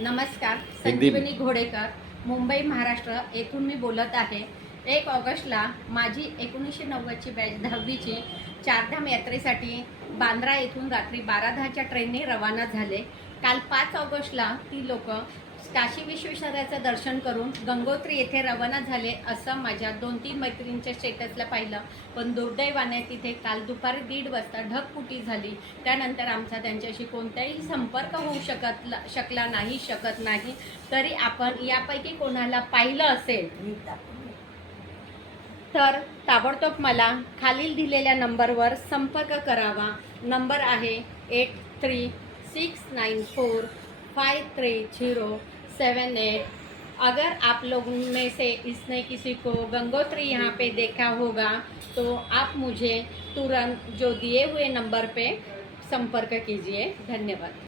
नमस्कार, संजीवनी घोडेकर, मुंबई महाराष्ट्र येथून मी बोलत आहे। 1 ऑगस्टला माझी 1990ची बॅच 10वीची चारधाम यात्रेसाठी बांद्रा येथून रात्री 12:10च्या ट्रेनने रवाना झाले। काल 5 ऑगस्टला ती लोक काशी विश्वेश्वराचं दर्शन करून गंगोत्री येथे रवाना झाले असं माझ्या 2-3 मैत्रिणींच्या स्टेटसला पाहिलं, पण दुर्दैवाने तिथे काल दुपारी 1:30 वाजता ढगफुटी झाली। त्यानंतर आमचा त्यांच्याशी कोणताही संपर्क होऊ शकला नाही। तरी आपण यापैकी कोणाला पाहिलं असेल तर ताबडतोब मला खालील दिलेल्या नंबरवर संपर्क करावा। नंबर आहे 8369453078। अगर आप लोगों में से इसने किसी को गंगोत्री यहाँ पे देखा होगा तो आप मुझे तुरंत जो दिए हुए नंबर पे संपर्क कीजिए। धन्यवाद।